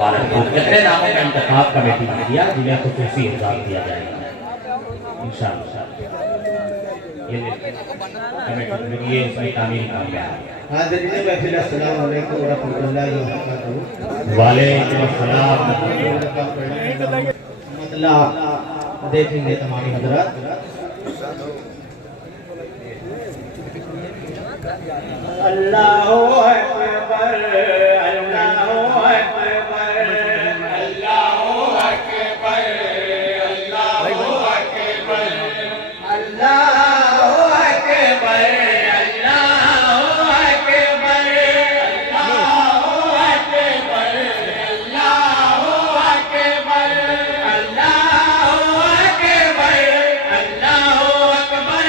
कितने नामों का इंतखाब कमेटी ने दिया जिन्हें खुसूसी इल्जाम दिया जाएगा इंशाअल्लाह। ये इसमें कामिल कामयाब। हाज़रीन महफिल अस्सलाम वालेकुम व रहमतुल्लाहि व बरकातहू। वालेकुम अस्सलाम। मतलब देखेंगे तमाम हज़रात। अल्लाहु अकबर अल्लाहु अकबर अल्लाहु अकबर अल्लाहु अकबर अल्लाहु अकबर अल्लाहु अकबर अल्लाहु अकबर अल्लाहु अकबर अल्लाहु अकबर अल्लाहु अकबर।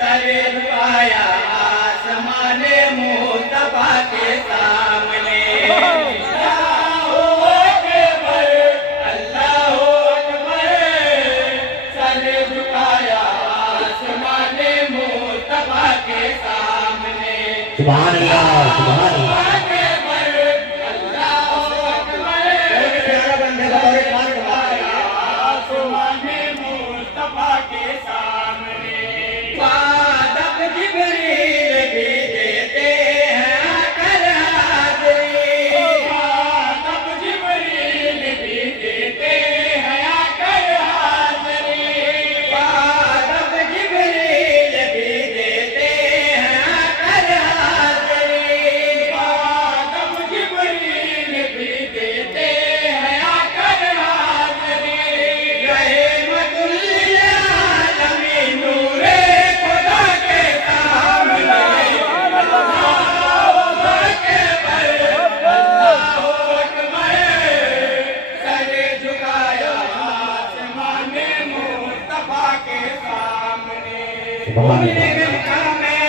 सरे पाया आसमाने मुस्तफा के सामने अल्लाहु अकबर अल्लाहु अकबर। सरे झुकाया आसमाने मुस्तफा के सामने सुभान अल्लाह सुभान अल्लाह।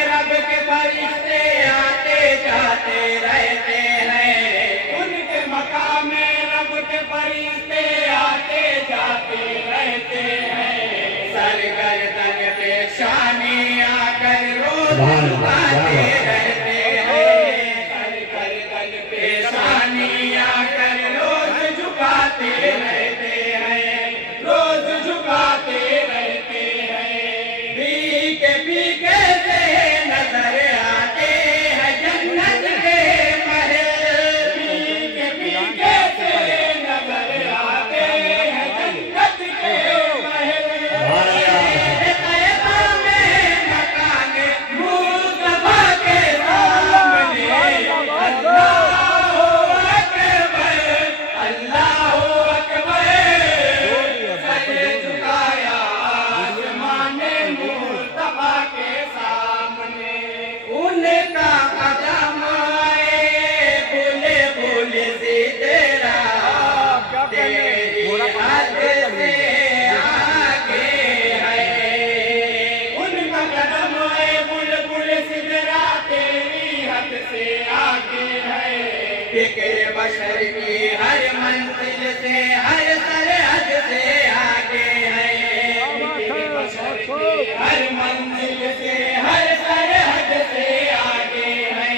रब के फरिश्ते आते जाते रहते हैं। उनके मकाम में रब के फरिश्ते आते जाते रहते हैं। सर गर्दन पे शानी आकर रोज झुकाते रहते हैं। सर गर्दन पे शानी आकर रोज झुकाते रहते हैं। रोज झुकाते रहते हैं। पीके पीके से नजर आते हैं जन्नत के महल। पीके पीके से नजर आते हैं जन्नत के महल। तैयबा में मकान मुस्तफा के सामने अल्लाहु अकबर अल्लाहु अकबर। सर झुकाया आसमाने मुस्तफा के सामने। उनका कदम आए बुले बुले से तेरा तेरी हद से आगे है। उनका कदम आए बुल बुल सिदरा तेरी हद से आगे है। फिक्र बशर की हर मंजिल से हर सरहद से आगे है। फिक्र बशर की हर मंजिल से हर सरहद से आगे है।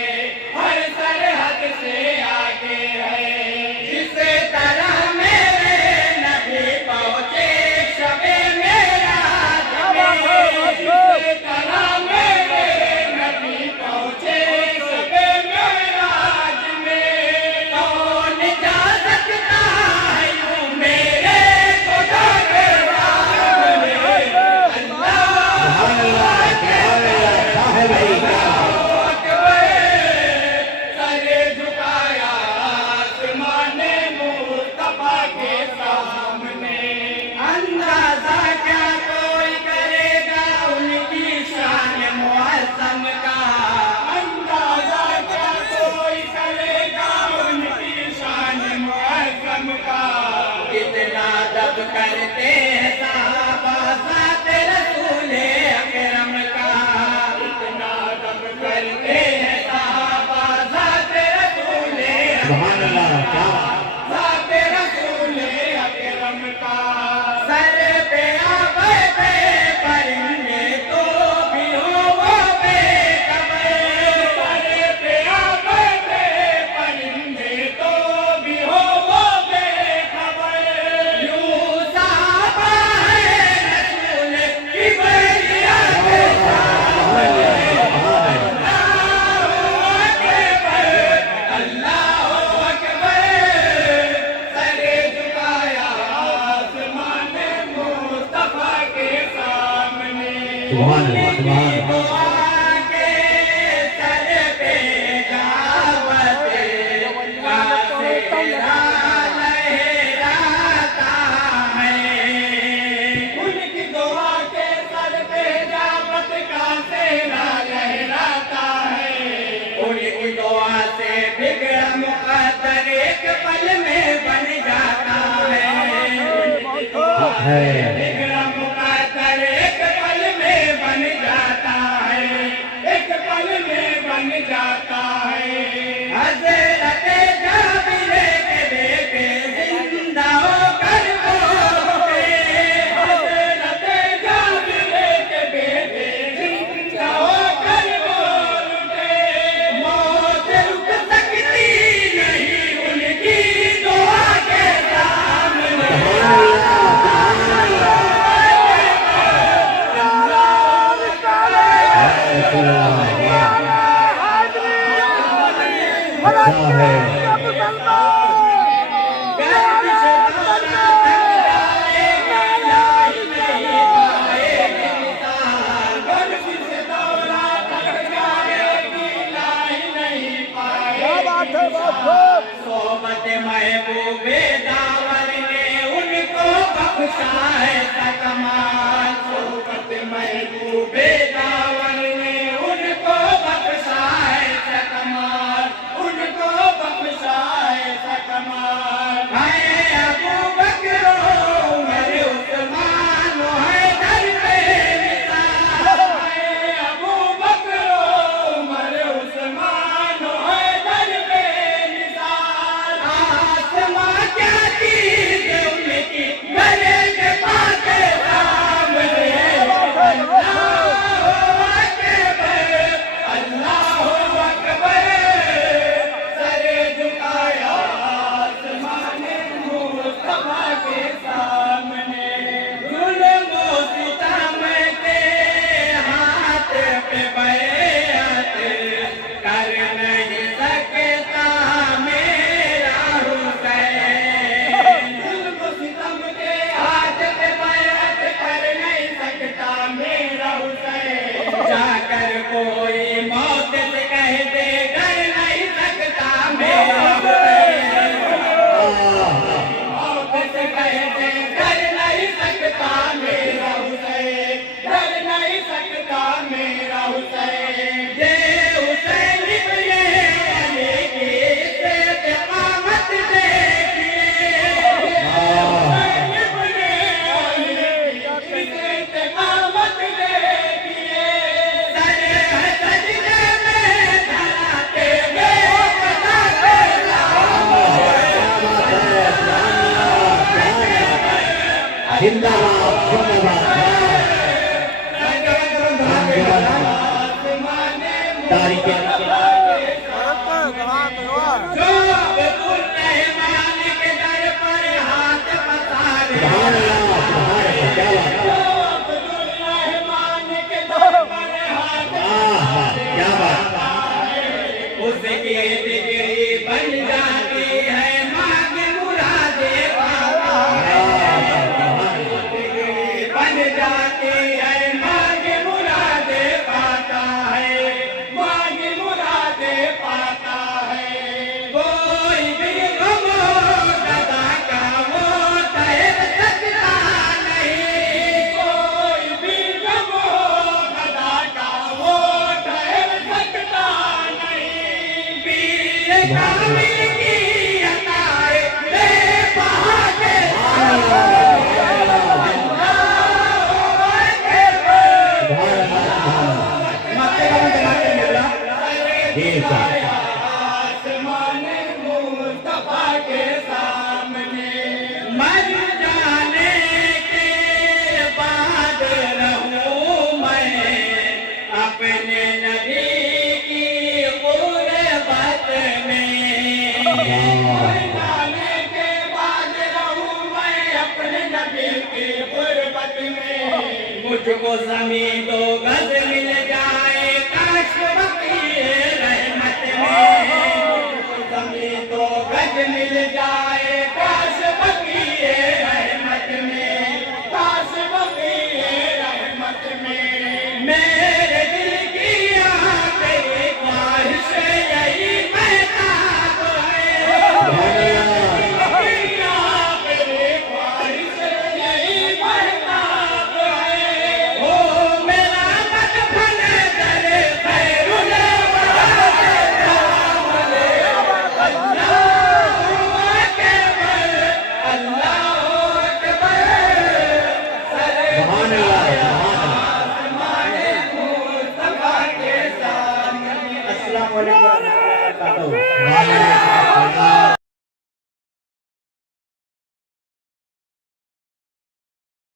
हर सरहद से आगे है। जिस तरह मेरे नबी पहुंचे शबे मेराज में। जिस तरह मेरे नबी पहुंचे शबे मेराज में। कौन जा सकता है यूं सुभान है सोबत महबूबे दावर ने उनको बख्शा है कमाल। सोबत महबूबे दावर ने उनको बख्शा है कमाल, उनको बख्शा है कमाल। है अबू बकर उमर उस्मान हैदर बेमिसाल। है अबू बकर उमर उस्मान हैदर बेमिसाल। आसमां क्या चीज़ उनकी गले के पाके सामने। अल्लाहु अकबर, सरे झुकाया आसमान मुस्तफा के सामने। जुल्म और सितम के हाथ पे बैअत कर नहीं सकता मेरा हुसैन। जुल्म सितम के हाथ पे बैअत कर नहीं सकता मेरा हुसैन। जाकर कोई मौत से कह दे कर नहीं सकता मेरा हुसैन। मौत से कह दे कर नहीं सकता मेरा हुसैन, कर नहीं सकता मेरा हुसैन। ये हुसैन इब्ने अली की इस्तेकामत देखिए। हुसैन इब्ने अली की इस्तेकामत देखिए। सरे है सजदे में धराते बेवफा जिंदाबाद जिंदाबाद तारीख जो अब्दुल रहमान के दर पर हाथ पसारे। सुभान अल्लाह, सुभान अल्लाह, क्या बात है। अब्दुल रहमान के दर पर हाथ क्या बात। उसकी डिग्री बन जाती है मांग मुरादे पाता है। डिग्री बन जाती है मांग मुरादे पाता है, मांग मुरादे पाता है। कोई भी गमो गदा का वो तैर सकता नहीं। कोई भी गमो गदा का वो ठहर सकता नहीं। वीर कामिल की अताए बेबहाके आसमान मुस्तफा के सामने। मर जाने के बाद रहूं मैं अपने नबी की गुरबत में। मर जाने के बाद रहूं मैं अपने नबी की गुरबत में। मुझको ज़मीं दो गज मिल जाए काश बकीए रहमत में। मुझको ज़मीं दो गज मिल जाए काश बकीए रहमत में, काश बकीए रहमत में। मैं अस्सलाम वालेकुम। वालेकुम